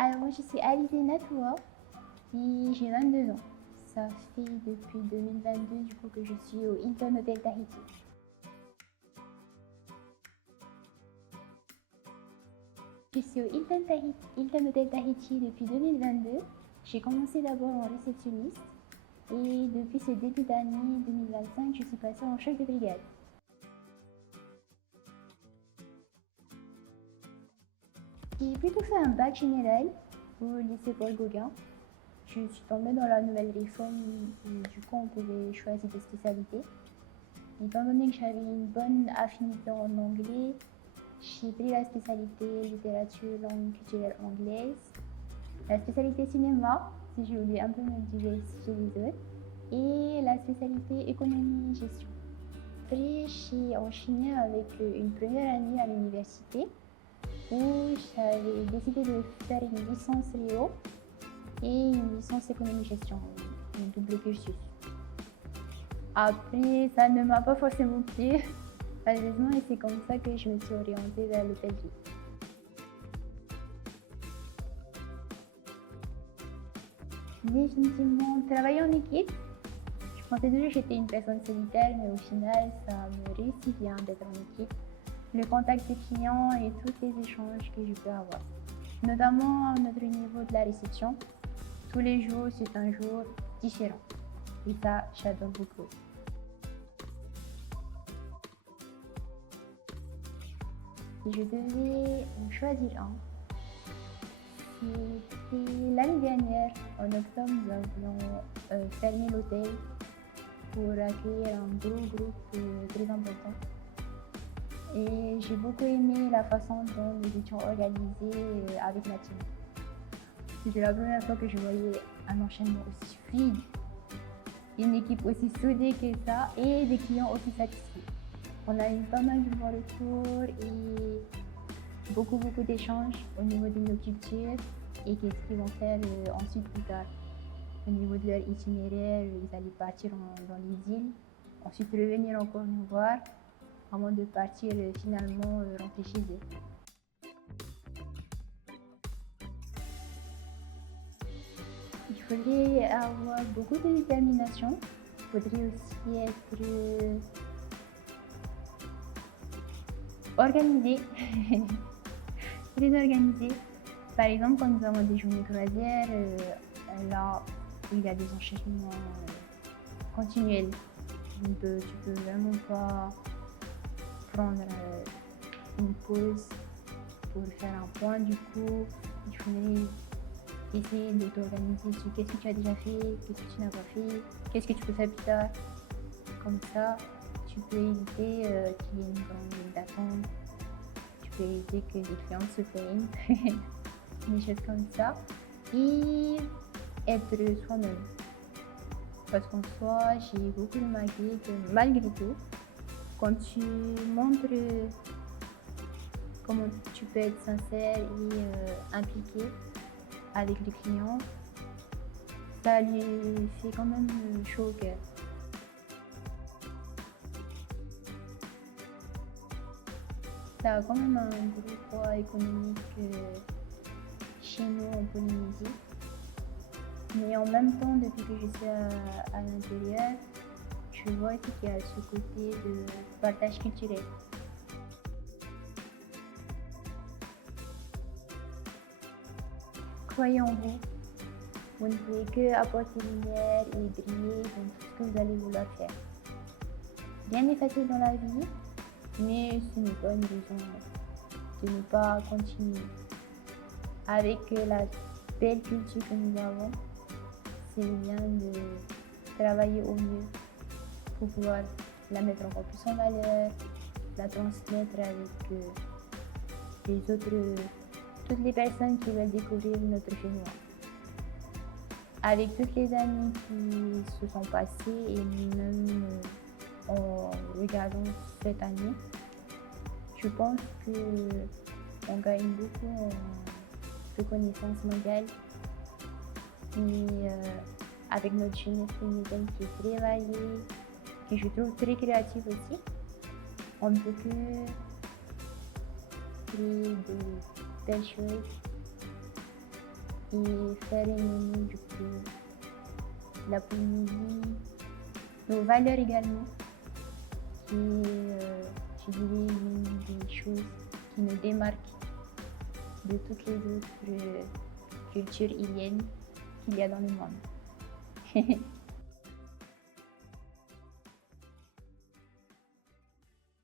Alors moi je suis Alizé Natoua et j'ai 22 ans. Ça fait depuis 2022 du coup que je suis au Hilton Hotel Tahiti. Je suis au Hilton Hotel Tahiti depuis 2022. J'ai commencé d'abord en réceptionniste et depuis ce début d'année 2025, je suis passée en chef de brigade. J'ai plutôt fait un bac général au lycée Paul Gauguin. Je suis tombée dans la nouvelle réforme et du coup on pouvait choisir des spécialités. Étant donné que j'avais une bonne affinité en anglais, j'ai pris la spécialité littérature langue culturelle anglaise, la spécialité cinéma, si je voulais un peu me diversifier les autres, et la spécialité économie et gestion. Après, j'ai enchaîné avec une première année à l'université où j'avais décidé de faire une licence Rio et une licence économie-gestion, un double cursus. Après, ça ne m'a pas forcément plu, malheureusement, et c'est comme ça que je me suis orientée vers l'hôtellerie. Définitivement, travailler en équipe. Je pensais toujours que j'étais une personne solitaire, mais au final, ça me réussit bien d'être en équipe. Le contact des clients et tous les échanges que je peux avoir. Notamment à notre niveau de la réception. Tous les jours, c'est un jour différent. Et ça, j'adore beaucoup. Si je devais en choisir un, c'était l'année dernière, en octobre, nous avions fermé l'hôtel pour accueillir un gros groupe très important. Et j'ai beaucoup aimé la façon dont nous étions organisés avec ma team. C'était la première fois que je voyais un enchaînement aussi fluide, une équipe aussi soudée que ça et des clients aussi satisfaits. On a eu pas mal de bons retours et beaucoup d'échanges au niveau de nos cultures et qu'est-ce qu'ils vont faire ensuite plus tard. Au niveau de leur itinéraire, ils allaient partir dans les îles, ensuite revenir encore nous voir avant de partir finalement rentrer chez eux. Il faudrait avoir beaucoup de détermination. Il faudrait aussi être organisé, très organisé. Par exemple, quand nous avons des journées croisières, là, il y a des enchaînements continuels. Tu peux vraiment pas prendre une pause pour faire un point. Du coup, il faudrait essayer de t'organiser sur qu'est-ce que tu as déjà fait, qu'est-ce que tu n'as pas fait, qu'est-ce que tu peux faire plus tard. Comme ça, tu peux éviter qu'il y ait une grande ligne d'attente, tu peux éviter que les clients se plaignent, des choses comme ça. Et être soi-même. Parce qu'en soi, j'ai beaucoup remarqué que malgré tout, quand tu montres comment tu peux être sincère et impliqué avec le client, ça lui fait quand même chaud au cœur. Ça a quand même un gros poids économique chez nous en Polynésie. Mais en même temps, depuis que je suis à l'intérieur, je vois aussi qu'il y a ce côté de partage culturel. Croyez en vous. Vous ne pouvez que apporter lumière et briller dans tout ce que vous allez vouloir faire. Rien n'est facile dans la vie, mais ce n'est pas une raison de ne pas continuer. Avec la belle culture que nous avons, c'est bien de travailler au mieux pour pouvoir la mettre encore plus en valeur, la transmettre avec toutes les personnes qui veulent découvrir notre chinois. Avec toutes les années qui se sont passées et même en regardant cette année, je pense qu'on gagne beaucoup en reconnaissance mondiale. Et avec notre jeunesse féminine qui est très variée, que je trouve très créative aussi, on ne peut que créer de belles choses et faire aimer du coup la Polynésie, nos valeurs également, qui est, je dirais, l'une des choses qui nous démarquent de toutes les autres cultures iliennes qu'il y a dans le monde.